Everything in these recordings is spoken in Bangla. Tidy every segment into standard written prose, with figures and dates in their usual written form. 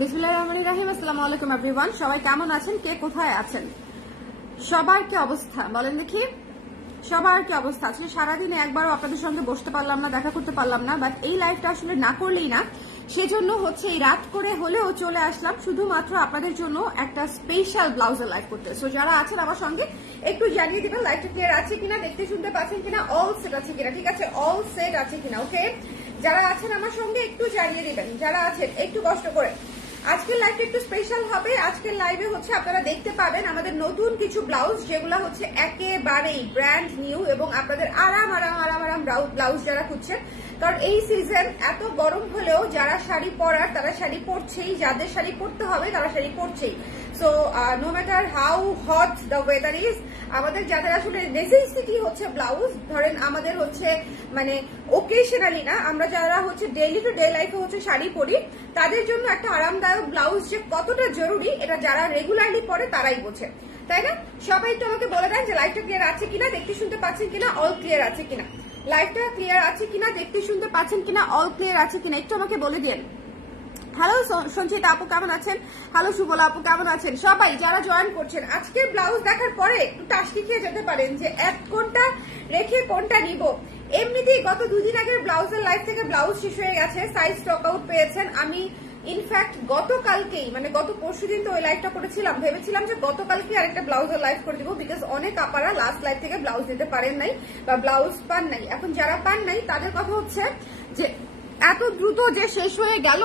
বিসমিল্লাহির রহমানির রহিম। আসসালামু আলাইকুম এভরিওয়ান। সবাই কেমন আছেন, কে কোথায় আছেন, সবার কি অবস্থা বলেন দেখি। সবার কি অবস্থা? আসলে সারাদিনে একবারও আপনাদের সঙ্গে বসতে পারলাম না, দেখা করতে পারলাম না, বাট এই লাইভটা আসলে না করলেই না, সেজন্য হচ্ছে এই রাত করে হলেও চলে আসলাম শুধুমাত্র আপনাদের জন্য একটা স্পেশাল ব্লাউজের লাইভ করতে। সো যারা আছেন আমার সঙ্গে একটু জানিয়ে দিবেন লাইভটা ক্লিয়ার আছে কিনা, দেখতে শুনতে পাচ্ছেন কিনা, অল সেট আছে কিনা, ঠিক আছে, অল সেট আছে কিনা, ওকে। যারা আছেন আমার সঙ্গে একটু জানিয়ে দিবেন, যারা আছেন একটু কষ্ট করে। আজকের লাইভটা একটু স্পেশাল হবে। আজকের লাইভে হচ্ছে আপনারা দেখতে পাবেন আমাদের নতুন কিছু ব্লাউজ, যেগুলো হচ্ছে একেবারেই ব্র্যান্ড নিউ এবং আপনাদের আরাম আরাম আরাম আরাম ব্লাউজ যারা খুঁজছেন। কারণ এই সিজন এত গরম হলেও যারা শাড়ি পরার তারা শাড়ি পরছেই, যাদের শাড়ি পরতে হবে তারা শাড়ি পরছেই। So no matter how hot the weather is, আমাদের যাদের আসলে নেসেসিটি হচ্ছে ব্লাউজ, ধরেন আমাদের হচ্ছে মানে ওকেশনালি না, আমরা যারা হচ্ছে ডেইলি টু ডে লাইফে হচ্ছে শাড়ি পরি, তাদের জন্য একটা আরামদায়ক ব্লাউজ যে কতটা জরুরি এটা যারা রেগুলারলি পরে তারাই বোঝে, তাই না? সবাই একটু আমাকে বলে দেন যে লাইভটা ক্লিয়ার আছে কিনা, দেখতে শুনতে পাচ্ছেন কিনা, অল ক্লিয়ার আছে কিনা, লাইভটা ক্লিয়ার আছে কিনা, দেখতে শুনতে পাচ্ছেন কিনা, অল ক্লিয়ার আছে কিনা, একটু আমাকে বলে দিন। হ্যালো সঞ্চিতা আপু কেমন আছেন, হ্যালো সুবলা আপু কেমন আছেন, সবাই যারা জয়েন করছেন। আজকের ব্লাউজ দেখার পরে একটু টাস্কি খেয়ে যেতে পারেন যে এক কোনটা রেখে কোনটা নিব। এমনিতেই গত দুদিন আগের ব্লাউজের লাইভ থেকে ব্লাউজ শেষ হয়ে গেছে, সাইজ স্টক আউট পেয়েছেন। আমি ইনফ্যাক্ট গতকালকেই মানে গত পরশুদিন তো ওই লাইভটা করেছিলাম, ভেবেছিলাম যে গতকালকে আরেকটা ব্লাউজের লাইভ করে দিব, বিকজ অনেক আপারা লাস্ট লাইভ থেকে ব্লাউজ দিতে পারেন নাই বা ব্লাউজ পান নাই। এখন যারা পান নাই তাদের কথা হচ্ছে যে এত দ্রুত যে শেষ হয়ে গেল,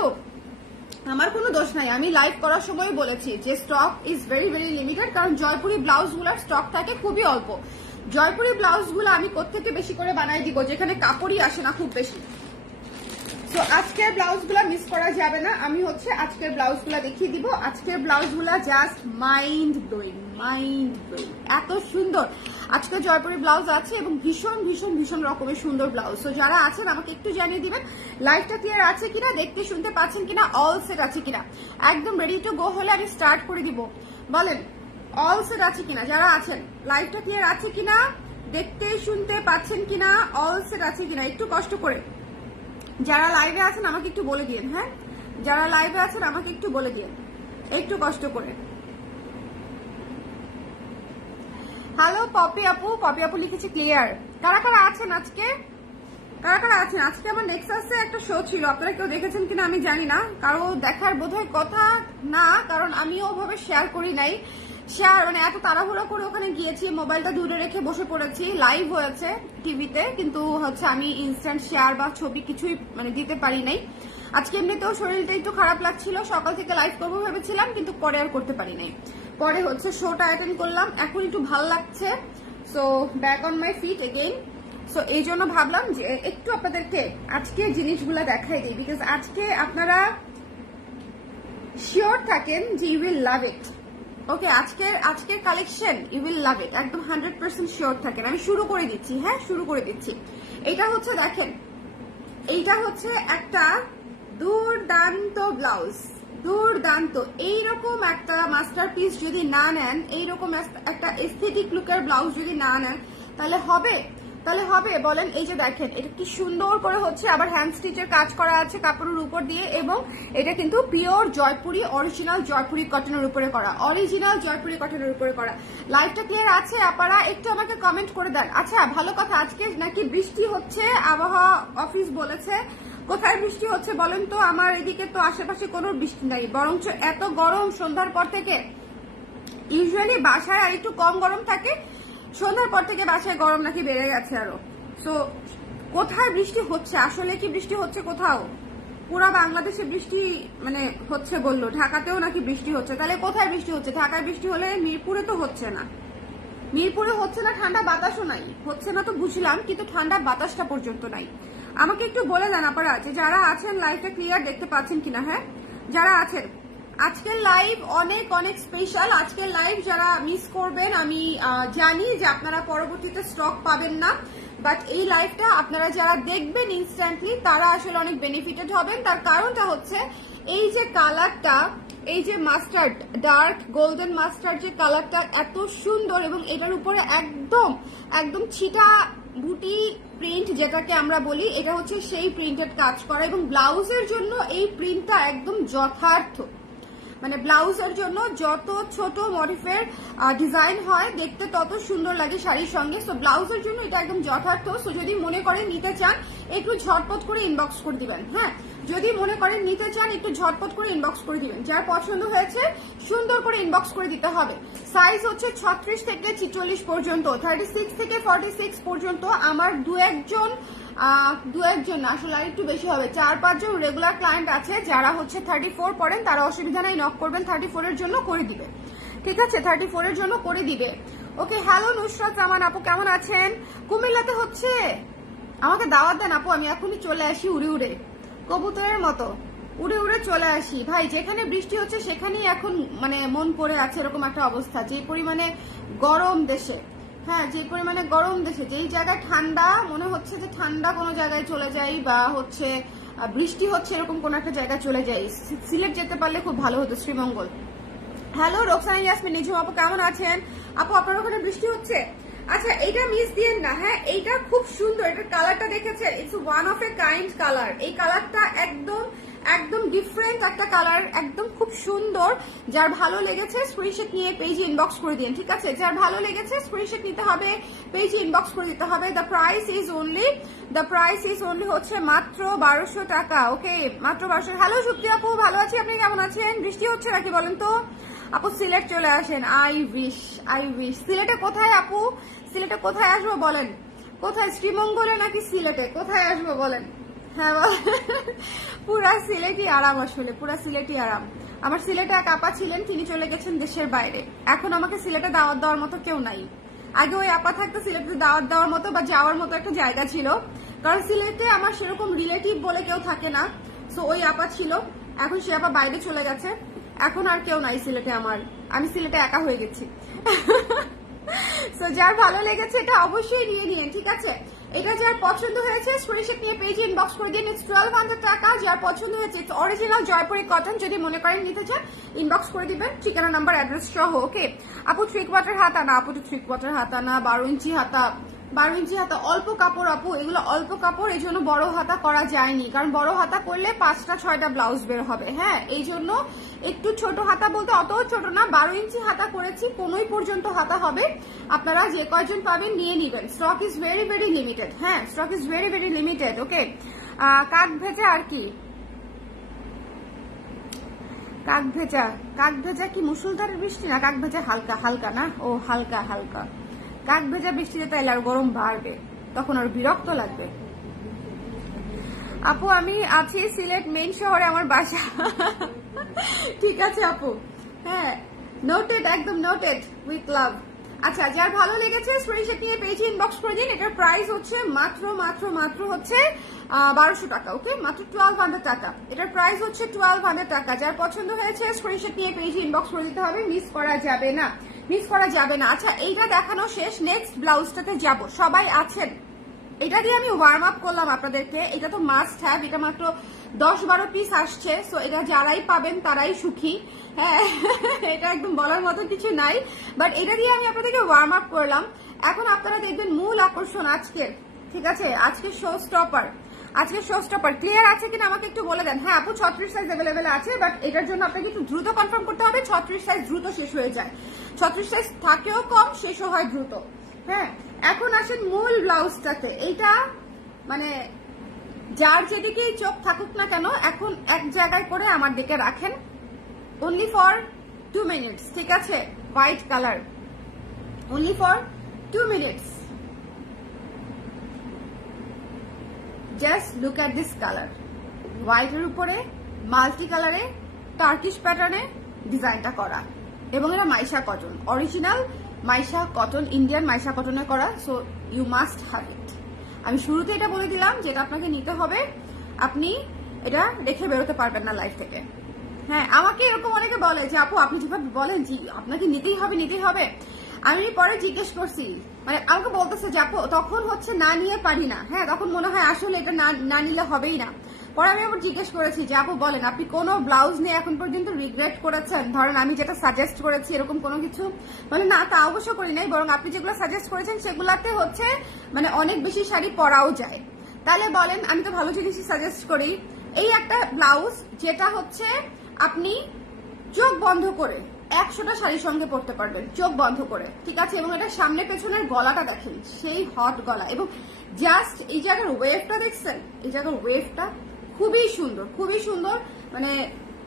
আমার কোনো দোষ নাই। আমি লাইভ করার সময় বলেছি যে stock is very very limited, কারণ জয়পুরি ব্লাউজ গুলার স্টক থাকে খুবই অল্প। জয়পুরি ব্লাউজ গুলো আমি কোত্থেকে বেশি করে বানাই দিব, যেখানে কাপড়ই আসে না খুব বেশি। তো আজকের ব্লাউজ গুলা মিস করা যাবে না, আমি হচ্ছে আজকের ব্লাউজ গুলা দেখিয়ে দিব। আজকের ব্লাউজ গুলা just mind blowing, mind blowing, এত সুন্দর আজকে জয়পুরি ব্লাউজ আছে এবং ভীষণ ভীষণ ভীষণ রকমের সুন্দর ব্লাউজ। তো যারা আছেন আমাকে একটু জানিয়ে দিবেন লাইভটা ক্লিয়ার আছে কিনা, দেখতে শুনতে পাচ্ছেন কিনা, অল সেট আছে কিনা। একদম রেডি টু গো হলে আমি স্টার্ট করে দিব, বলেন অল সেট আছে কিনা। যারা আছেন লাইভটা ক্লিয়ার আছে কিনা, দেখতে শুনতে পাচ্ছেন কিনা, অল সেট আছে কিনা, একটু কষ্ট করে। যারা লাইভে আছেন আমাকে একটু বলে দিন, হ্যাঁ যারা লাইভে আছেন আমাকে একটু বলে দিন, একটু কষ্ট করে। হ্যালো পপি আপু, পপি আপু লিখেছে ক্লিয়ার। কারা কারা আছেন আজকে, কারা কারা আছেন আজকে? আমার নেক্সাসে একটা শো ছিল, আপনারা কেউ দেখেছেন কিনা আমি জানি না, কারো দেখার বোধহয় কথা না, কারণ আমিও ওভাবে শেয়ার করি নাই। শেয়ার মানে এত তাড়াহুড়ো করে ওখানে গিয়েছি, মোবাইলটা দূরে রেখে বসে পড়েছি, লাইভ হয়েছে টিভিতে, কিন্তু হচ্ছে আমি ইনস্ট্যান্ট শেয়ার বা ছবি কিছুই মানে দিতে পারি নাই। আজকে এমনিতেও শরীরটা একটু খারাপ লাগছিল, সকাল থেকে লাইভ করবো ভেবেছিলাম, কিন্তু পরে আর করতে পারি নাই। পরে হচ্ছে শোটা অ্যাটেন্ড করলাম, এখন একটু ভালো লাগছে, so back on my feet again. So এই জন্য ভাবলাম যে একটু আপনাদেরকে আজকে জিনিসগুলা দেখাই দিই, বিকজ আজকে আপনারা শিওর থাকেন যে ইউ উইল লাভ ইট। ওকে, আজকের কালেকশন ইউ উইল লাভ ইট, একদম 100% শিওর থাকেন। আমি শুরু করে দিচ্ছি, হ্যাঁ শুরু করে দিচ্ছি। এটা হচ্ছে দেখেন, এইটা হচ্ছে একটা দুর্দান্ত ব্লাউজ, দুর্দান্ত। এইরকম একটা মাস্টারপিস যদি না নেন, এইরকম একটা এস্থেটিক লুকের ব্লাউজ যদি না নেন, তাহলে হবে, তাহলে হবে বলেন। এই যে দেখেন এটা কি সুন্দর করে হচ্ছে, আবার হ্যান্ড স্টিচের কাজ করা আছে কাপড়ের উপর দিয়ে, এবং এটা কিন্তু পিওর জয়পুরি অরিজিনাল জয়পুরি কটনের উপরে করা, অরিজিনাল জয়পুরি কটনের উপরে করা। লাইভটা ক্লিয়ার আছে আপনারা একটু আমাকে কমেন্ট করে দেন। আচ্ছা ভালো কথা, আজকে নাকি বৃষ্টি হচ্ছে, আবহাওয়া অফিস বলেছে। কোথায় বৃষ্টি হচ্ছে বলেন তো? আমার এদিকে তো আশেপাশে কোনো বৃষ্টি নাই, বরঞ্চ এত গরম সন্ধ্যার পর থেকে। ইউজুয়ালি বাসায় আর একটু কম গরম থাকে, সন্ধ্যার পর থেকে বাসায় গরম নাকি বেড়ে গেছে আরো। সো কোথায় বৃষ্টি হচ্ছে, আসলে কি বৃষ্টি হচ্ছে কোথাও? পুরা বাংলাদেশে বৃষ্টি মানে হচ্ছে বললো, ঢাকাতেও নাকি বৃষ্টি হচ্ছে। তাহলে কোথায় বৃষ্টি হচ্ছে? ঢাকায় বৃষ্টি হলে মিরপুরে তো হচ্ছে না, মিরপুরে হচ্ছে না, ঠান্ডা বাতাসও নাই, হচ্ছে না তো বুঝলাম, কিন্তু ঠান্ডা বাতাসটা পর্যন্ত নাই। আমাকে একটু বলে দেন আপনারা যে যারা আছেন লাইভটা ক্লিয়ার দেখতে পাচ্ছেন কিনা, হ্যাঁ যারা আছেন। আজকের লাইভ অনেক অনেক স্পেশাল। আজকের লাইভ যারা মিস করবেন, আমি জানি যে আপনারা পরবর্তীতে স্টক পাবেন না, বাট এই লাইভটা আপনারা যারা দেখবেন ইনস্ট্যান্টলি তারা আসলে অনেক বেনিফিটেড হবেন। তার কারণটা হচ্ছে এই যে কালারটা, এই যে মাস্টার্ড ডার্ক গোল্ডেন মাস্টার্ড যে কালারটা এত সুন্দর, এবং এটার উপরে একদম একদম ছিটা বুটি প্রিন্ট যেটাকে আমরা বলি, এটা হচ্ছে সেই প্রিন্টেড কাজ করা, এবং ব্লাউজের জন্য এই প্রিন্টটা একদম যথার্থ। মানে ব্লাউজের জন্য যত ছোট মডিফের ডিজাইন হয় দেখতে তত সুন্দর লাগে শাড়ির সঙ্গে। সো ব্লাউজের জন্য এটা একদম যথার্থ। সো যদি মনে করেন নিতে চান একটু ঝটপট করে ইনবক্স করে দিবেন। হ্যাঁ, যদি মনে করেন নিতে চান একটু ঝটপট করে ইনবক্স করে দিবেন। যার পছন্দ হয়েছে সুন্দর করে ইনবক্স করে দিতে হবে। সাইজ হচ্ছে 36 থেকে 46 পর্যন্ত, 36 থেকে 46 পর্যন্ত। আমার দু একজন না, আসলে আর একটু বেশি হবে, 4-5 জন রেগুলার ক্লায়েন্ট আছে যারা হচ্ছে 34 পড়েন, তারা অসুবিধা নাই, নক করবেন, 34 এর জন্য করে দিবে। ঠিক আছে, 34 এর জন্য করে দিবে। ওকে, হ্যালো নুসরাত জামান আপু, কেমন আছেন? কুমিল্লাতে হচ্ছে, আমাকে দাওয়াত দেন আপু, আমি এখনই চলে আসি উড়ে উড়ে, কবুতরের মতো উড়ে উড়ে চলে আসি। ভাই যেখানে বৃষ্টি হচ্ছে সেখানেই এখন মানে মন পড়ে আছে এরকম একটা অবস্থা। যে পরিমাণে গরম দেশে, হ্যাঁ যে পরিমাণে গরম দেশে, যেই জায়গায় ঠান্ডা মনে হচ্ছে যে ঠান্ডা কোনো জায়গায় চলে যাই, বা হচ্ছে বৃষ্টি হচ্ছে এরকম কোন একটা জায়গায় চলে যাই। সিলেট যেতে পারলে খুব ভালো হতো, শ্রীমঙ্গল। হ্যালো রোকসানা ইয়াসমিন নিঝুম আপু, কেমন আছেন? আপু আপনার ওখানে বৃষ্টি হচ্ছে? আচ্ছা, এইটা মিস দিয়েন না। হ্যাঁ, এইটা খুব সুন্দর, এটার কালারটা দেখেছেন, it's one of a kind colour. এই কালারটা একদম একদম ডিফারেন্ট একটা কালার, একদম খুব সুন্দর। যার ভালো লেগেছে স্ক্রিনশট নিয়ে পেজে ইনবক্স করে দিন। ঠিক আছে, যার ভালো লেগেছে স্ক্রিনশট নিতে হবে, পেজে ইনবক্স করে দিতে হবে। দ্য প্রাইস ইজ অনলি হচ্ছে মাত্র 1200 টাকা। ওকে, মাত্র 1200। হ্যালো সুপ্তি আপু, ভালো আছি, আপনি কেমন আছেন? বৃষ্টি হচ্ছে নাকি বলেন তো? আপু সিলেট চলে আসেন, আই উইশ। সিলেটে কোথায় আপু? সিলেটে কোথায় আসবো বলেন? কোথায়, শ্রীমঙ্গলে নাকি সিলেটে? কোথায় আসবো বলেন? হ্যাঁ, পুরা সিলেটই আরাম, আসলে পুরা সিলেটই আরাম। আমার সিলেটে এক আপা ছিলেন, তিনি চলে গেছেন দেশের বাইরে। এখন আমাকে সিলেটে দাওয়াত দেওয়ার মতো কেউ নাই। আগে ওই আপা থাকতো সিলেটে দাওয়াত দেওয়ার মতো বা যাওয়ার মতো একটা জায়গা ছিল, কারণ সিলেটে আমার সেরকম রিলেটিভ বলে কেউ থাকে না। সো ওই আপা ছিল, এখন সে আপা বাইরে চলে গেছে, এখন আর কেউ নাই সিলেটে আমার, আমি সিলেটে একা হয়ে গেছি। সো যার ভালো লেগেছে এটা অবশ্যই নিয়ে নিন। ঠিক আছে, এটা যার পছন্দ হয়েছে স্ক্রিনশট নিয়ে পেজে ইনবক্স করে দিন। ইটস 1200 টাকা। যার পছন্দ হয়েছে অরিজিনাল জয়পুরি কটন, যদি মনে করেন নিতে চান ইনবক্স করে দিবেন, ঠিকানা নাম্বার অ্যাড্রেস সহ। ওকে আপু, 3 কোয়ার্টার হাতা না আপু, 3 কোয়ার্টার হাতা না, 12 ইঞ্চি হাতা। 12 ইঞ্চি হাতা অল্প কাপড় আপু, এগুলো অল্প কাপড়, এই জন্য বড় হাতা করা যায়নি, কারণ বড় হাতা করলে 5টা-6টা ব্লাউজ বের হবে। হ্যাঁ, এই জন্য একটু ছোট হাতা, বলতে অত ছোট না, 12 ইঞ্চি হাতা করেছি, 15 পর্যন্ত হাতা হবে। আপনারা যে কয়জন পাবেন নিয়ে নিবেন। Stock is very very limited. হ্যাঁ, stock is very very limited. Okay, কাক ভেজা আর কি, কাক ভেজা কি মুষলধারের বৃষ্টি না, কাক ভেজা হালকা হালকা না, ও হালকা হালকা। কাক ভেজা বৃষ্টিতে তাইলে আর গরম বাড়বে, তখন আর বিরক্ত লাগবে। আপু আমি আছি সিলেট মেইন শহরে, আমার বাসা। ঠিক আছে আপু, হ্যাঁ নোটেড, একদম নোটেড, উইথ লাভ। আচ্ছা, যার ভালো লেগেছে স্ক্রিনশট নিয়ে পেজে ইনবক্স করে দিন। এটার প্রাইস হচ্ছে মাত্র হচ্ছে 1200 টাকা। ওকে, মাত্র 1200 টাকা। এটার প্রাইস হচ্ছে 1200 টাকা। যার পছন্দ হয়েছে স্ক্রিনশট নিয়ে পেজে ইনবক্স করে দিতে হবে, মিস করা যাবে না, মিস করা যাবে না। আচ্ছা, এইটা দেখানো শেষ, নেক্সট ব্লাউজটাতে যাব। সবাই আছেন? এটা দিয়ে আমি ওয়ার্ম আপ করলাম আপনাদেরকে। এটা তো মাস্ট হ্যাভ, এটা মাত্র 10-12 পিস আসছে। সো এটা যারাই পাবেন তারাই সুখী। হ্যাঁ, এটা একদম বলার মতো কিছু নাই, বাট এটা দিয়ে আমি আপনাদেরকে ওয়ার্ম আপ করলাম। এখন আপনারা দেখবেন মূল আকর্ষণ আজকের। ঠিক আছে, আজকে শো স্টপার, ক্লিয়ার আছে কিনা আমাকে একটু বলে দেন। হ্যাঁ আপু, 36 সাইজ অ্যাভেলেবেল আছে, বাট এটার জন্য আপনাকে একটু দ্রুত কনফার্ম করতে হবে। 36 সাইজ দ্রুত শেষ হয়ে যায়, 36 সাইজ থাকেও কম, শেষও হয় দ্রুত। হ্যাঁ, এখন আসেন মূল ব্লাউজটাতে। এইটা মানে যার যেদিকেই চোখ থাকুক না কেন, এখন এক জায়গায় করে আমার দিকে রাখেন, অনলি ফর 2 মিনিটস। ঠিক আছে, white colour, only for 2 minutes. Just look at this colour, হোয়াইটের উপরে মাল্টি কালারে টার্কিশ প্যাটার্নে ডিজাইনটা করা, এবং এটা Maisha cotton, original Maisha cotton, Indian Maisha কটনে করা। So you must have it. আমি শুরুতে এটা বলে দিলাম যেটা আপনাকে নিতে হবে, আপনি এটা রেখে বেরোতে পারবেন না লাইফ থেকে। হ্যাঁ, আমাকে এরকম অনেকে বলে যে আপু আপনি যেভাবে বলেন জি আপনাকে নিতেই হবে। আমি পরে জিজ্ঞেস করছি, মানে আমাকে বলতেছে যে আপু তখন হচ্ছে না নিয়ে পারি না। হ্যাঁ, তখন মনে হয় আসলে এটা না নিলে হবেই না। পরে আমি আবার জিজ্ঞেস করেছি যে আপু বলেন আপনি কোনো ব্লাউজ নিয়ে এখন পর্যন্ত রিগ্রেট করেছেন, ধরেন আমি যেটা সাজেস্ট করেছি এরকম কোনো কিছু? বলে না, তা অবশ্য করি নাই, বরং আপনি যেগুলো সাজেস্ট করেছেন সেগুলাতে হচ্ছে মানে অনেক বেশি শাড়ি পরাও যায়। তাহলে বলেন, আমি তো ভালো জিনিসই সাজেস্ট করি। এই একটা ব্লাউজ যেটা হচ্ছে আপনি চোখ বন্ধ করে 100টা শাড়ির সঙ্গে পরতে পারবেন, চোখ বন্ধ করে, ঠিক আছে। এবং এটা সামনে পেছনের গলাটা দেখেন, সেই হট গলা, এবং জাস্ট এই জায়গার ওয়েভটা দেখছেন, এই জায়গার ওয়েভটা খুবই সুন্দর, খুবই সুন্দর, মানে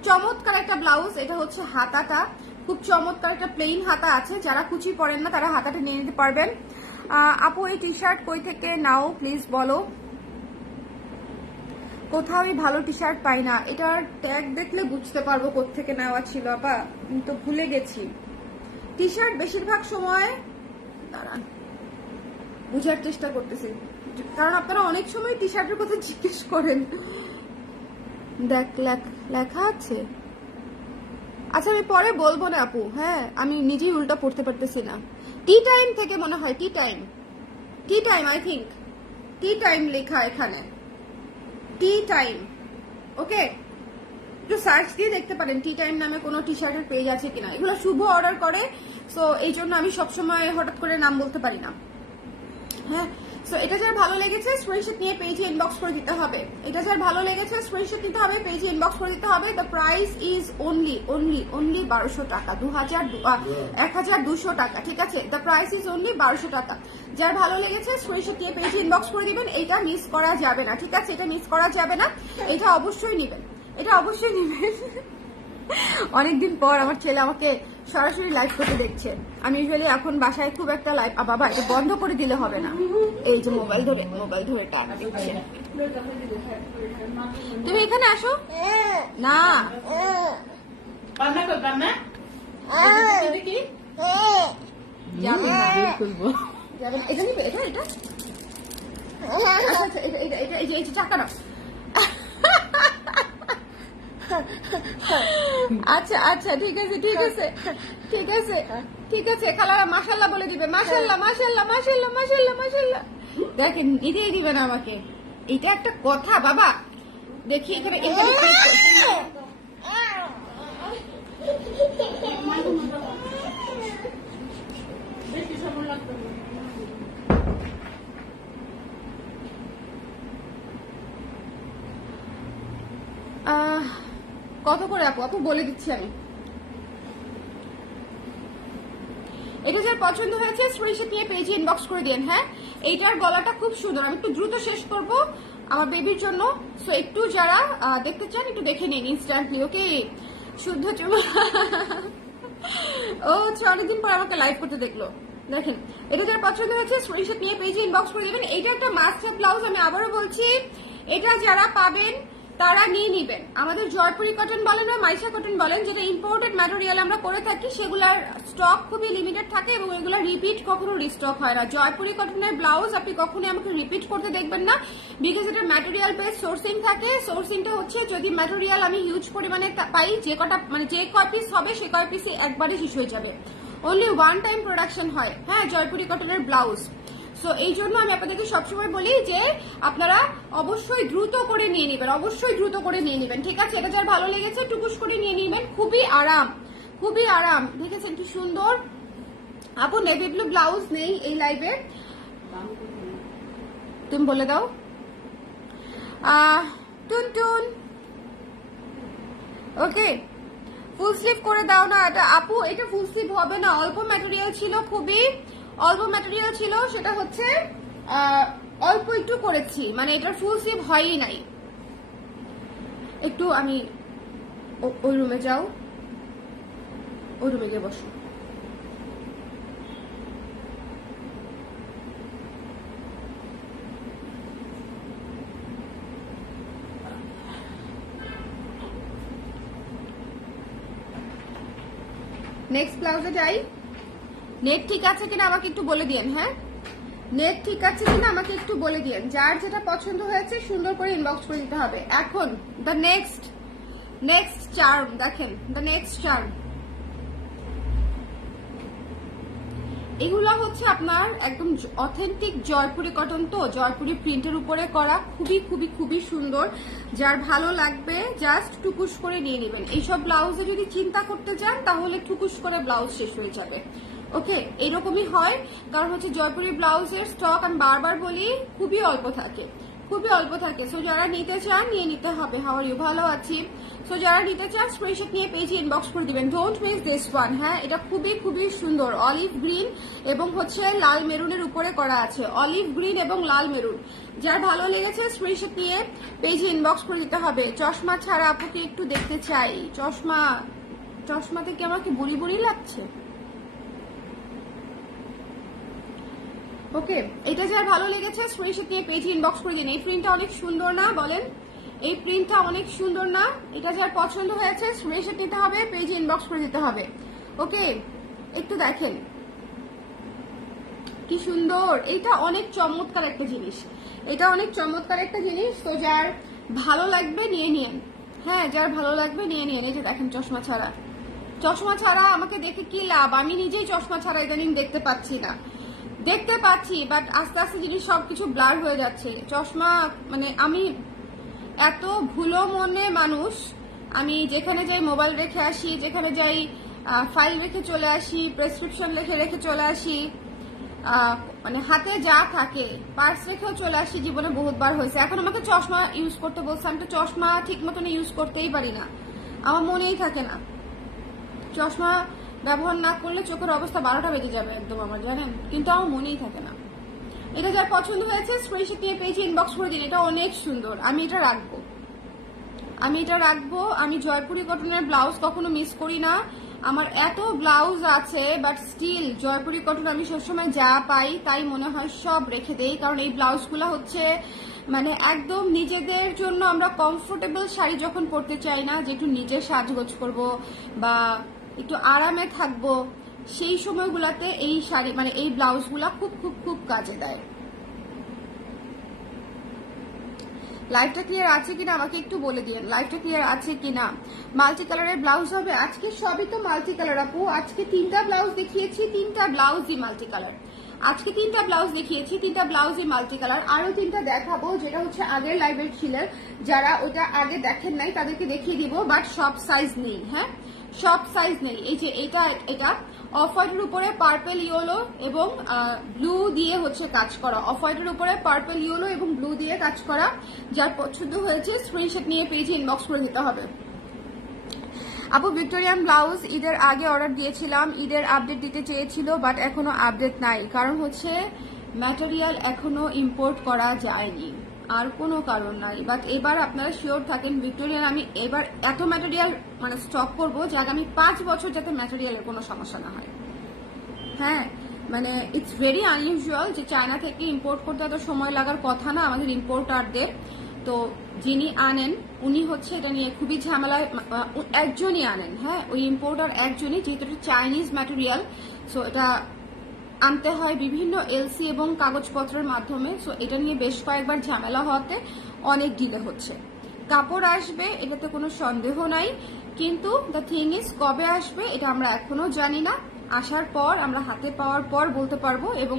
চমৎকার একটা ব্লাউজ। এটা হচ্ছে হাতাটা, খুব চমৎকার একটা প্লেন হাতা আছে, যারা কুচি পরেন না তারা হাতাটা নিয়ে নিতে পারবেন। আপু এই টি শার্ট কই থেকে নাও প্লিজ বলো, কোথাও ভালো টি শার্ট পাই না। এটার ট্যাগ দেখলে বুঝতে পারবো কোত্থেকে নেওয়া ছিল, আপা তো ভুলে গেছি। টি শার্ট বেশিরভাগ সময় দাঁড়ান বুঝার চেষ্টা করতেছি, কারণ আপনারা অনেক সময় টি শার্টের কথা জিজ্ঞেস করেন। দেখ লেখা আছে, আচ্ছা আমি পরে বলবো না আপু, হ্যাঁ আমি নিজেই উল্টা পড়তে পারতেছি না। টি টাইম থেকে মনে হয়, T time I think T time লেখা এখানে, টি টাইম। ওকে, একটু সার্চ দিয়ে দেখতে পারেন টি টাইম নামে কোনো টি শার্টের পেজ আছে কিনা। এগুলো শুভ অর্ডার করে, সো এই জন্য আমি সবসময় হঠাৎ করে নাম বলতে পারি না। হ্যাঁ, সো এটা যার ভালো লেগেছে স্ক্রিনশট নিয়ে পেজে ইনবক্স করে দিতে হবে। এটা যার ভালো লেগেছে স্ক্রিনশট নিতে হবে, পেজে ইনবক্স করে দিতে হবে। দ্য প্রাইস ইজ অনলি 1200 টাকা, 1200 টাকা, ঠিক আছে। দ্য প্রাইস ইজ অনলি 1200 টাকা। যার ভালো লেগেছে স্ক্রিনশট নিয়ে পেজে ইনবক্স করে দিবেন। এটা মিস করা যাবে না, ঠিক আছে, এটা মিস করা যাবে না, এটা অবশ্যই নেবেন, এটা অবশ্যই নেবেন। অনেকদিন পর আমার ছেলে আমাকে সরাসরি লাইভ করতে দেখছে। আমি ইউজুয়ালি এখন বাসায় খুব একটা লাইভ, বাবা এটা বন্ধ করে দিলে হবে না, এই যে মোবাইল ধরে টাকা দিচ্ছে। তুমি এখানে আসো না, টাকা না। আচ্ছা আচ্ছা ঠিক আছে ঠিক আছে ঠিক আছে ঠিক আছে, খালারা মাশাল্লাহ বলে দিবে, মাশাল্লাহ মাশাল্লাহ মাশাল্লাহ মাশাল্লাহ মাশাল্লাহ। দেখেন দিয়ে দিবেন আমাকে, এটা একটা কথা বাবা। দেখি এখানে কত করে আপু, আপু বলে দিচ্ছি আমি। এটা যার পছন্দ হয়েছে স্ক্রিনশট নিয়ে পেজে ইনবক্স করে দিন। হ্যাঁ, এইটার গলাটা খুব সুন্দর, আমি একটু দ্রুত শেষ করব আমার বেবির জন্য, সো একটু যারা দেখতে চান একটু দেখে নিন ইনস্ট্যান্টলি। ওকে, শুদ্ধ চুমা ও অনেকদিন পর আমাকে লাইভ করতে দেখলো। দেখেন, এটা যার পছন্দ হয়েছে স্ক্রিনশট নিয়ে পেজে ইনবক্স করে দিবেন। এটা একটা মাস্ট হ্যাভ ব্লাউজ, আমি আবারও বলছি, এটা যারা পাবেন তারা নিয়ে নিবেন। আমাদের জয়পুরি কটন বলেন বা মাইশা কটন বলেন, যেটা ইম্পোর্টেড ম্যাটেরিয়াল আমরা করে থাকি, সেগুলোর স্টক খুবই লিমিটেড থাকে এবং এগুলো রিপিট কখনো রিস্টক হয় না। জয়পুরি কটনের ব্লাউজ আপনি কখনোই আমাকে রিপিট করতে দেখবেন না, বিকজ এটা ম্যাটেরিয়াল বেস সোর্সিং থাকে। সোর্সিংটা হচ্ছে যদি ম্যাটেরিয়াল আমি হিউজ পরিমাণে পাই, যে কটা মানে যে কয় পিস হবে সে কয় পিসে একবারে শেষ হয়ে যাবে। অনলি ওয়ান টাইম প্রোডাকশন হয়, হ্যাঁ, জয়পুরি কটনের ব্লাউজ। সো এই জন্য আমি আপনাদেরকে সবসময় বলি যে আপনারা অবশ্যই দ্রুত করে নিয়ে নেবেন, অবশ্যই দ্রুত করে নিয়ে নেবেন, ঠিক আছে। এটা যার ভালো লেগেছে টুকুস করে নিয়ে নেবেন, খুবই আরাম, খুবই আরাম। দেখেছেন কি সুন্দর। আপু নেভি ব্লু ব্লাউজ নেই এই লাইভে, তুমি বলে দাও। টুনটুন ওকে, ফুল স্লিভ করে দাও না। এটা আপু এটা ফুল স্লিভ হবে না, অল্প ম্যাটেরিয়াল ছিল, খুবই অল্প ম্যাটেরিয়াল ছিল, সেটা হচ্ছে অল্প একটু করেছি, মানে এটার ফুল স্লিভ হয়ই নাই। একটু আমি ওই রুমে যাও, ওই রুমে গিয়ে বসো। নেক্সট ব্লাউজে যাই। নেট ঠিক আছে কিনা আমাকে একটু বলে দিন। হ্যাঁ, নেট ঠিক আছে কিনা আমাকে একটু বলে দিন। যার যেটা পছন্দ হয়েছে সুন্দর করে ইনবক্স করে দিতে হবে। এখন দ্য নেক্সট চার্ম দেখেন, দ্য নেক্সট চার্ম, এগুলো হচ্ছে আপনার একদম অথেন্টিক জয়পুরি কটন, তো জয়পুরি প্রিন্টের উপরে করা, খুবই খুবই খুবই সুন্দর। যার ভালো লাগবে জাস্ট টুকুস করে নিয়ে নেবেন। এইসব ব্লাউজে যদি চিন্তা করতে যান তাহলে টুকুস করে ব্লাউজ শেষ হয়ে যাবে। ওকে, এইরকমই হয়, কারণ হচ্ছে জয়পুরি ব্লাউজের স্টক আমি বারবার বলি খুবই অল্প থাকে, খুবই অল্প থাকে। সো যারা নিতে চান নিয়ে নিতে হবে। How are you? ভালো আছি। সো যারা নিতে চান স্ক্রিনশট নিয়ে পেজে ইনবক্স করে দিবেন। Don't miss this one. হ্যাঁ, এটা খুবই খুবই সুন্দর, অলিভ গ্রিন এবং হচ্ছে লাল মেরুনের উপরে করা আছে, অলিভ গ্রিন এবং লাল মেরুন। যার ভালো লেগেছে স্ক্রিনশট নিয়ে পেজে ইনবক্স করে দিতে হবে। চশমা ছাড়া আপুকে একটু দেখতে চাই। চশমাতে কি আমার কি বুড়ি বুড়ি লাগছে? ওকে, এটা যার ভালো লেগেছে স্ক্রিনশট নিয়ে পেজে ইনবক্স করে দিন। এই প্রিন্টটা অনেক সুন্দর না বলেন? এই প্রিন্টটা অনেক সুন্দর না? এটা যার পছন্দ হয়েছে স্ক্রিনশট নিতে হবে, পেজে ইনবক্স করে দিতে হবে। ওকে, একটু দেখেন কি সুন্দর। এটা অনেক চমৎকার একটা জিনিস, এটা অনেক চমৎকার একটা জিনিস। তো যার ভালো লাগবে নিয়ে নিন। হ্যাঁ, যার ভালো লাগবে নিয়ে নিন। এই যে দেখেন চশমা ছাড়া আমাকে দেখে কি লাভ? আমি নিজেই চশমা ছাড়া ইদানিং দেখতে পাচ্ছি না। দেখতে পাচ্ছি বাট আস্তে আস্তে জিনিস সবকিছু ব্লার হয়ে যাচ্ছে। চশমা মানে আমি এত ভুলো মনে মানুষ, আমি যেখানে যাই মোবাইল রেখে আসি, যেখানে যাই ফাইল রেখে চলে আসি, প্রেসক্রিপশন রেখে চলে আসি, মানে হাতে যা থাকে পার্স রেখেও চলে আসি। জীবনে বহুতবার হয়েছে। এখন আমাকে চশমা ইউজ করতে বলছে, আমি তো চশমা ঠিক মতন ইউজ করতেই পারি না, আমার মনেই থাকে না। চশমা ব্যবহার না করলে চোখের অবস্থা 12টা বেজে যাবে একদম আমার, জানেন, কিন্তু আমার মনেই থাকে না। এটা যার পছন্দ হয়েছে স্ক্রিনশট নিয়ে পেজে ইনবক্স করে দিন। এটা অনেক সুন্দর, আমি এটা রাখবো। আমি জয়পুরি কটনের ব্লাউজ কখনো মিস করি না। আমার এত ব্লাউজ আছে বাট স্টিল জয়পুরি কটন আমি সবসময় যা পাই তাই মনে হয় সব রেখে দেই। কারণ এই ব্লাউজগুলো হচ্ছে মানে একদম নিজেদের জন্য আমরা কমফোর্টেবল শাড়ি যখন পরতে চাই না, যে একটু নিজের সাজগোজ করব বা একটু আরামে থাকবো, সেই সময়গুলোতে এই শাড়ি মানে এই ব্লাউজগুলা খুব খুব খুব কাজে দেয়। লাইভটা ক্লিয়ার আছে কিনা আমাকে একটু বলে দিন, লাইভটা ক্লিয়ার আছে কিনা। মাল্টি কালারের ব্লাউজ হবে আজকে, সবই তো মাল্টি কালার আপু। আজকে 3টা ব্লাউজ দেখিয়েছি, 3টা ব্লাউজই মাল্টি কালার। আজকে 3টা ব্লাউজ দেখিয়েছি, 3টা ব্লাউজই মাল্টি কালার। আরো 3টা দেখাবো, যেটা হচ্ছে আগের লাইভের ছিল। যারা ওটা আগে দেখেন নাই তাদেরকে দেখিয়ে দিব, বাট সব সাইজ নেই। হ্যাঁ, সব সাইজ নেই। এই যে এটা অফ হোয়াইটের উপরে পার্পল ইয়েলো এবং ব্লু দিয়ে হচ্ছে কাজ করা, অফ হোয়াইটের উপরে পার্পল ইয়েলো এবং ব্লু দিয়ে কাজ করা। যার পছন্দ হয়েছে স্ক্রিনশট নিয়ে পেজে ইনবক্স করে দিতে হবে। আপু ভিক্টোরিয়ান ব্লাউজ ঈদের আগে অর্ডার দিয়েছিলাম, ঈদের আপডেট দিতে চেয়েছিল বাট এখনো আপডেট নাই। কারণ হচ্ছে ম্যাটেরিয়াল এখনো ইম্পোর্ট করা যায়নি, আর কোনো কারণ নাই। বাট এবার আপনারা শিওর থাকেন ভিক্টোরিয়ান আমি এবার এত ম্যাটেরিয়াল মানে স্টক করবো যে আগামী 5 বছর যাতে ম্যাটেরিয়ালের কোনো সমস্যা না হয়। হ্যাঁ, মানে ইটস ভেরি আনইউজুয়াল যে চায়না থেকে ইম্পোর্ট করতে এত সময় লাগার কথা না আমাদের ইম্পোর্টারদের। তো যিনি আনেন উনি হচ্ছে এটা নিয়ে খুবই ঝামেলায়, একজনই আনেন। হ্যাঁ, ওই ইম্পোর্টার একজনই, যেহেতু এটা চাইনিজ ম্যাটেরিয়াল। সো এটা আনতে হয় বিভিন্ন এলসি এবং কাগজপত্রের মাধ্যমে। সো এটা নিয়ে বেশ কয়েকবার ঝামেলা হওয়াতে অনেক ডিলে হচ্ছে। কাপড় আসবে এটাতে কোনো সন্দেহ নাই, কিন্তু দ্য থিং ইজ কবে আসবে এটা আমরা এখনো জানি না। আসার পর আমরা হাতে পাওয়ার পর বলতে পারবো। এবং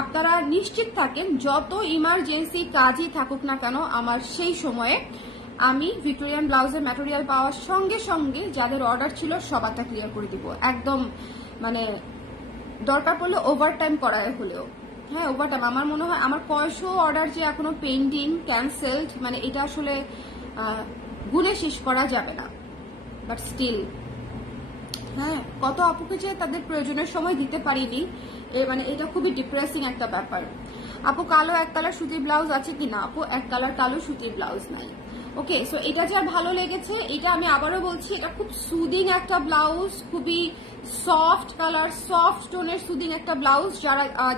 আপনারা নিশ্চিত থাকেন যত ইমার্জেন্সি কাজই থাকুক না কেন, আমার সেই সময়ে আমি ভিক্টোরিয়ান ব্লাউজের ম্যাটেরিয়াল পাওয়ার সঙ্গে সঙ্গে যাদের অর্ডার ছিল সবারটা ক্লিয়ার করে দিব একদম। মানে দরকার পড়লে ওভারটাইম করায় হলেও। হ্যাঁ, ওভারটাইম। আমার মনে হয় আমার কয়শো অর্ডার যে এখনো পেন্ডিং ক্যান্সেলড, মানে এটা আসলে গুনে শেষ করা যাবে না। বাট স্টিল হ্যাঁ, কত আপুকে যে তাদের প্রয়োজনের সময় দিতে পারিনি, মানে এটা খুবই ডিপ্রেসিং একটা ব্যাপার। আপু কালো এক কালার সুতির ব্লাউজ আছে কিনা? আপু এক কালার কালো সুতির ব্লাউজ নাই। ওকে, সো এটা যার ভালো লেগেছে, এটা আমি আবারও বলছি, এটা খুব সুদিং একটা ব্লাউজ, খুবই সফট কালার, সফট টোনের সুদিং একটা ব্লাউজ।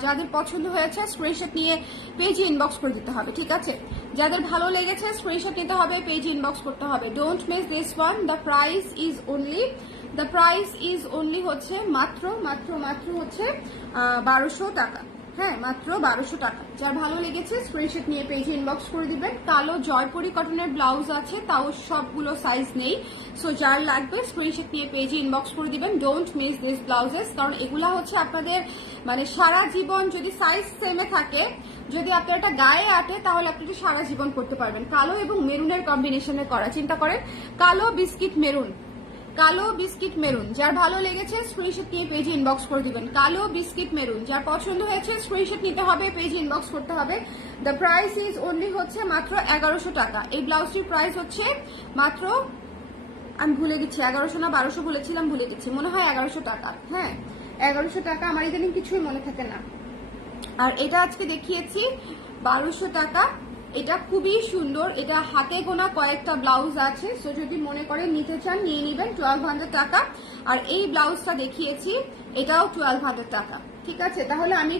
যাদের পছন্দ হয়েছে স্ক্রিনশট নিয়ে পেজে ইনবক্স করে দিতে হবে, ঠিক আছে? যাদের ভালো লেগেছে স্ক্রিনশট নিতে হবে, পেজে ইনবক্স করতে হবে। Don't miss this one. The price is only হচ্ছে মাত্র হচ্ছে 1200 টাকা। হ্যাঁ, মাত্র 1200 টাকা। যার ভালো লেগেছে স্ক্রিনশট নিয়ে পেজে ইনবক্স করে দিবেন। কালো জয়পুরি কটনের ব্লাউজ আছে, তাও সবগুলো সাইজ নেই। সো যার লাগবে স্ক্রিনশট নিয়ে পেজে ইনবক্স করে দিবেন। ডোন্ট মিস দিস ব্লাউজেস, কারণ এগুলা হচ্ছে আপনাদের মানে সারা জীবন যদি সাইজ সেমে থাকে, যদি আপনার একটা গায়ে আটে তাহলে আপনি সারা জীবন করতে পারবেন। কালো এবং মেরুনের কম্বিনেশনে করা, চিন্তা করেন, কালো বিস্কিট মেরুন, কালো বিস্কিট মেরুন, যার ভালো লেগেছে স্ক্রিনশট নিয়ে পেজে ইনবক্স করে দিবেন। কালো বিস্কিট মেরুন, যার পছন্দ হয়েছে স্ক্রিনশট নিতে হবে, পেজে ইনবক্স করতে হবে। দ্য প্রাইস ইজ অনলি হচ্ছে মাত্র 1100 টাকা। এই ব্লাউজটির প্রাইস হচ্ছে মাত্র, আমি ভুলে গেছি 1100 না 1200 বলেছিলাম, ভুলে গেছি, মনে হয় 1100 টাকা। হ্যাঁ 1100 টাকা, আমার ইদানিং কিছুই মনে থাকে না। আর এটা আজকে দেখিয়েছি 1200 টাকা। এটা খুবই সুন্দর, এটা হাতে গোনা কয়েকটা ব্লাউজ আছে, সো যদি মনে করেন নিতে চান নিয়ে নেবেন, 1200 টাকা। আর এই ব্লাউজটা দেখিয়েছি, এটাও 1200 টাকা। ঠিক আছে, তাহলে আমি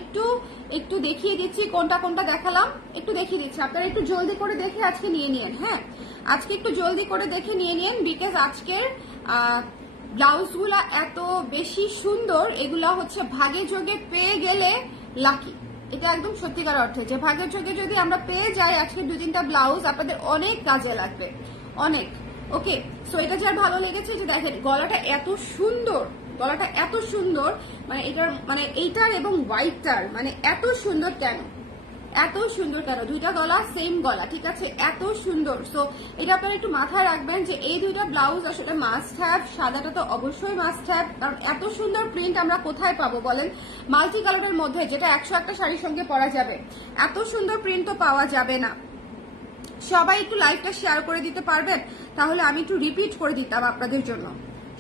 একটু দেখিয়ে দিচ্ছি কোনটা কোনটা দেখালাম, একটু দেখিয়ে দিচ্ছি, আপনারা একটু জলদি করে দেখে আজকে নিয়ে নিন। হ্যাঁ আজকে একটু জলদি করে দেখে নিয়ে নিন, বিকজ আজকের ব্লাউজগুলা এত বেশি সুন্দর, এগুলা হচ্ছে ভাগে যোগে পেয়ে গেলে লাকি। এটা একদম সত্যিকার অর্থে যে ভাগের যোগে যদি আমরা পেয়ে যাই আজকে 2-3টা ব্লাউজ আপনাদের অনেক কাজে লাগবে, অনেক। ওকে, সো এটা যার ভালো লেগেছে, যে দেখেন গলাটা এত সুন্দর, গলাটা এত সুন্দর, মানে এটার মানে এইটার এবং হোয়াইটটার মানে এত সুন্দর কেন, এত সুন্দর কেন, দুইটা গলা সেম গলা, ঠিক আছে, এত সুন্দর। সো এটা আপনারা একটু মাথায় রাখবেন যে এই দুইটা ব্লাউজ আসলে মাস্ট হ্যাভ, সাদাটা তো অবশ্যই মাস্ট হ্যাভ, কারণ এত সুন্দর প্রিন্ট আমরা কোথায় পাবো বলেন, মাল্টি কালারের মধ্যে, যেটা 101টা শাড়ির সঙ্গে পরা যাবে, এত সুন্দর প্রিন্ট তো পাওয়া যাবে না। সবাই একটু লাইভটা শেয়ার করে দিতে পারবেন, তাহলে আমি একটু রিপিট করে দিতাম আপনাদের জন্য।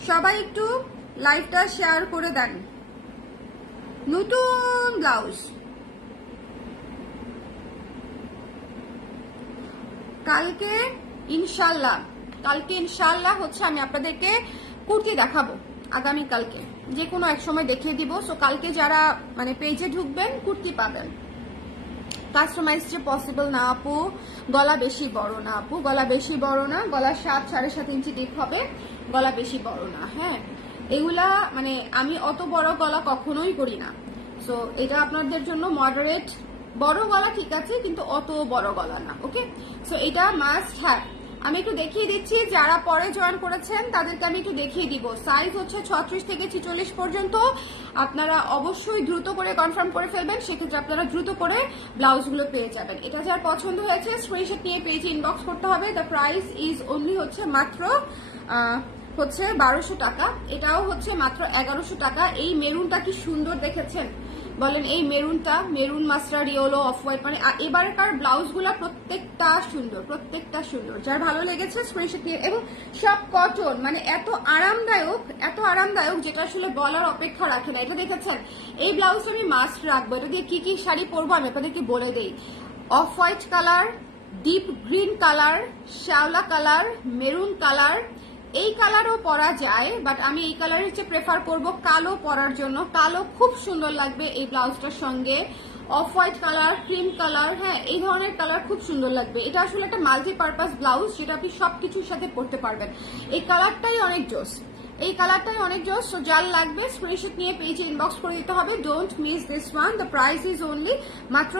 সবাই একটু লাইভটা শেয়ার করে দেন। নতুন ব্লাউজ কালকে ইনশাল্লাহ হচ্ছে আমি আপনাদেরকে কুর্তি দেখাবো, আগামী কালকে যে কোনো এক সময় দেখিয়ে দিব। সো কালকে যারা মানে পেজে ঢুকবেন কুর্তি পাবেন। কাস্টমাইজ যে পসিবল না আপু, গলা বেশি বড় না আপু, গলা বেশি বড় না, গলা 7-7.5 ইঞ্চি ডিপ হবে, গলা বেশি বড় না। হ্যাঁ এগুলা মানে আমি অত বড় গলা কখনোই করি না, সো এটা আপনাদের জন্য মডারেট বড় গলা, ঠিক আছে, কিন্তু অত বড় গলা না। ওকে, সো এটা মাস্ট হ্যাভ। আমি একটু দেখিয়ে দিচ্ছি, যারা পরে জয়েন করেছেন তাদেরকে আমি একটু দেখিয়ে দিব। সাইজ হচ্ছে 36 থেকে 46 পর্যন্ত, আপনারা অবশ্যই দ্রুত করে কনফার্ম করে ফেলবেন, সেক্ষেত্রে আপনারা দ্রুত করে ব্লাউজগুলো পেয়ে যাবেন। এটা যার পছন্দ হয়েছে স্ক্রিনশট নিয়ে পেজে ইনবক্স করতে হবে। দ্য প্রাইস ইজ অনলি হচ্ছে মাত্র 1200 টাকা, এটাও হচ্ছে মাত্র 1100 টাকা। এই মেরুনটা কি সুন্দর দেখেছেন বলেন, এই মেরুনটা, maroon mustard yellow off white, মানে এবারকার ব্লাউজগুলো প্রত্যেকটা সুন্দর, প্রত্যেকটা সুন্দর। যার ভালো লেগেছে স্ক্রিনশট নিয়ে, এবং সব কটন, মানে এত আরামদায়ক, এত আরামদায়ক যেটা আসলে বলার অপেক্ষা রাখে না। এটা দেখেছেন, এই ব্লাউজটা আমি মাস্ট রাখবো, এটা দিয়ে কি কি শাড়ি পরবো আমি আপনাদেরকে বলে দেই। Off white colour, deep green colour, শ্যাওলা কালার, মেরুন কালার, এই কালারও পরা যায়, বাট আমি এই কালারের চেয়ে প্রেফার করব কালো পরার জন্য। কালো খুব সুন্দর লাগবে এই ব্লাউজটার সঙ্গে। Off white colour, cream colour, হ্যাঁ এই ধরনের কালার খুব সুন্দর লাগবে। এটা আসলে একটা মাল্টিপারপাস ব্লাউজ, যেটা আপনি সবকিছুর সাথে পরতে পারবেন। এই কালারটাই অনেক জোস, এই কালারটাই অনেক জোস। সো যার লাগবে স্ক্রিনশট নিয়ে পেজে ইনবক্স করে দিতে হবে। Don't miss this one. The price is only মাত্র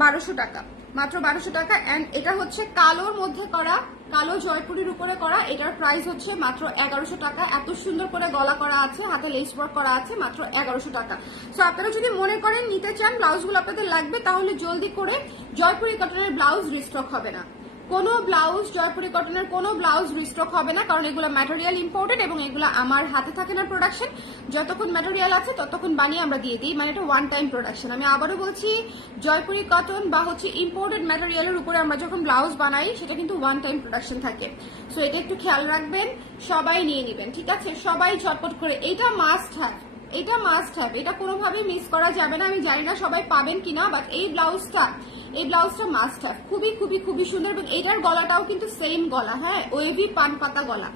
1200 টাকা, মাত্র 1200 টাকা। অ্যান্ড এটা হচ্ছে কালোর মধ্যে করা, কালো জয়পুরির উপরে করা, এটার প্রাইস হচ্ছে মাত্র 1100 টাকা। এত সুন্দর করে গলা করা আছে, হাতে লেস ওয়ার্ক করা আছে, মাত্র 1100 টাকা। সো আপনারা যদি মনে করেন নিতে চান, ব্লাউজগুলো আপনাদের লাগবে, তাহলে জলদি করে, জয়পুরি কটনের ব্লাউজ রিস্টক হবে না, কোনো ব্লাউজ, জয়পুরি কটনের কোনো ব্লাউজ রিস্টক হবে না, কারণ এগুলো ম্যাটেরিয়াল ইম্পোর্টেড এবং এগুলো আমার হাতে থাকে না প্রোডাকশন। যতক্ষণ ম্যাটেরিয়াল আছে ততক্ষণ বানিয়ে আমরা দিয়ে দিই, মানে এটা ওয়ান টাইম প্রোডাকশন। আমি আবারও বলছি, জয়পুরি কটন বা হচ্ছে ইম্পোর্টেড ম্যাটেরিয়ালের উপরে আমরা যখন ব্লাউজ বানাই সেটা কিন্তু ওয়ান টাইম প্রোডাকশন থাকে। সো এটা একটু খেয়াল রাখবেন, সবাই নিয়ে নেবেন, ঠিক আছে, সবাই ঝটপট করে। এটা মাস্ট হ্যাভ, এটা মাস্ট হ্যাভ, এটা কোনোভাবেই মিস করা যাবে না। আমি জানি না সবাই পাবেন কিনা, বাট এই ব্লাউজটা মাস্ট হ্যাভ, খুবই খুবই খুবই সুন্দর। এবং এটার গলাটাও কিন্তু সেম গলা, হ্যাঁ ওয়েভি পান পাতা গলা,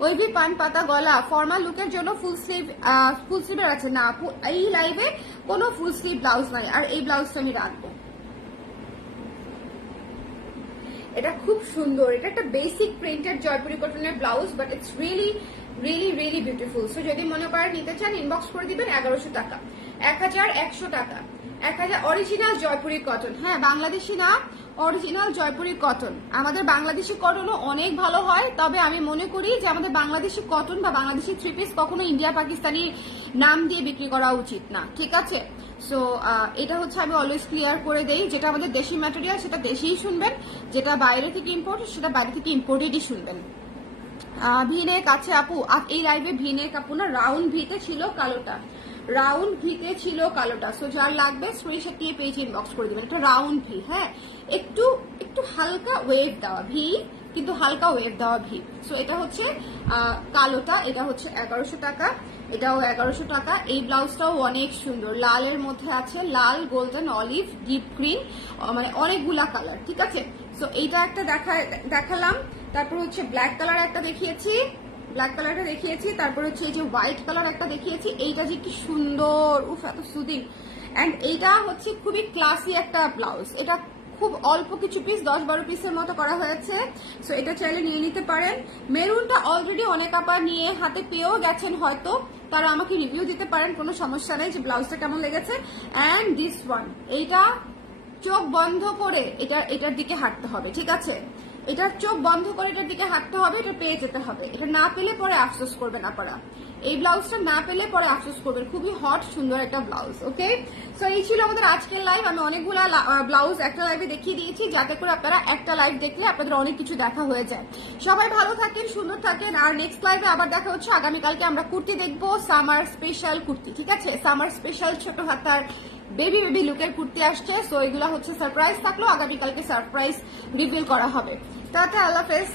ওয়েভি পান পাতা গলা। ফর্মাল লুকের জন্য ফুল স্লিভের আছে না আপু, এই লাইভে কোনো ফুল স্লিভ ব্লাউজ নাই। আর এই ব্লাউজটা আমি রাখবো, এটা খুব সুন্দর, এটা একটা বেসিক প্রিন্টেড জয়পুরি কটনের blouse, but it's really really really beautiful. So যদি মনে করেন নিতে চান, ইনবক্স করে দিবেন। 1100 টাকা, 1100 টাকা, 1000 অরিজিনাল জয়পুরি কটন। হ্যাঁ বাংলাদেশি না, অরিজিনাল জয়পুরি কটন। আমাদের বাংলাদেশি কটনও অনেক ভালো হয়, তবে আমি মনে করি যে আমাদের বাংলাদেশি কটন বা বাংলাদেশি থ্রি পিস কখনো ইন্ডিয়া পাকিস্তানি নাম দিয়ে বিক্রি করা উচিত না, ঠিক আছে। সো এটা হচ্ছে আমি অলওয়েজ ক্লিয়ার করে দেই, যেটা আমাদের দেশি ম্যাটেরিয়াল সেটা দেশিই শুনবেন, যেটা বাইরে থেকে ইম্পোর্টেড সেটা বাইরে থেকে ইম্পোর্টেডই শুনবেন। ভিনেক আছে আপু, এই লাইভে ভিনেক আপু না রাউন্ড ভিতে ছিল কালোটা, রাউন্ড ভিতে ছিল কালোটা। সো যার লাগবে স্ক্রিনশট দিয়ে পেজ ইনবক্স করে দিবেন। এটা রাউন্ড ভি, হ্যাঁ, একটু একটু হালকা ওয়েভ দেওয়া ভি, কিন্তু হালকা ওয়েভ দেওয়া ভি। সো এটা হচ্ছে কালোটা, এটা হচ্ছে 1100 টাকা, এটাও 1100 টাকা। এই ব্লাউজটাও অনেক সুন্দর, লালের মধ্যে আছে, লাল, গোল্ডেন, অলিভ, ডিপ গ্রিন, মানে অনেকগুলা কালার, ঠিক আছে। সো এইটা একটা দেখালাম, তারপর হচ্ছে ব্ল্যাক কালার একটা দেখিয়েছি, ব্ল্যাক কালারটা দেখিয়েছি, তারপর হচ্ছে এই যে হোয়াইট কালার একটা দেখিয়েছি। এইটা যে কি সুন্দর, উফ এত সুদিং। এন্ড এইটা হচ্ছে খুবই ক্লাসি একটা ব্লাউজ, এটা খুব অল্প কিছু পিস, 10-12 পিসের মতো করা হয়েছে। সো এটা চাইলে নিয়ে নিতে পারেন। মেরুনটা অলরেডি অনেক আপা নিয়ে হাতে পেয়েও গেছেন হয়তো, তারা আমাকে রিভিউ দিতে পারেন, কোনো সমস্যা নেই যে ব্লাউজটা কেমন লেগেছে। অ্যান্ড দিস ওয়ান, এইটা চোখ বন্ধ করে এটার দিকে হাঁটতে হবে, ঠিক আছে, এটার চোখ বন্ধ করে এটার দিকে হাঁটতে হবে, এটা পেয়ে যেতে হবে। এটা না পেলে পরে আফসোস করবেন আপনারা, এই ব্লাউজটা না পেলে পরে আফসোস করবেন। খুবই হট সুন্দর একটা ব্লাউজ। ওকে, সো এই ছিল আমাদের আজকের লাইভ। আমি অনেকগুলো ব্লাউজ একটা লাইভে দেখিয়ে দিয়েছি, যাতে করে আপনারা একটা লাইভ দেখলে আপনাদের অনেক কিছু দেখা হয়ে যায়। সবাই ভালো থাকেন, সুন্দর থাকেন। আর নেক্সট লাইভে আবার দেখা হচ্ছে আগামীকালকে। আমরা কুর্তি দেখবো, সামার স্পেশাল কুর্তি, ঠিক আছে, সামার স্পেশাল ছোট হাতার বেবি বেবি লুকের কুর্তি আসছে। সো এগুলো হচ্ছে সারপ্রাইজ থাকলো, আগামীকালকে সারপ্রাইজ রিভিল করা হবে। টাটা, আল্লাহ হাফেজ।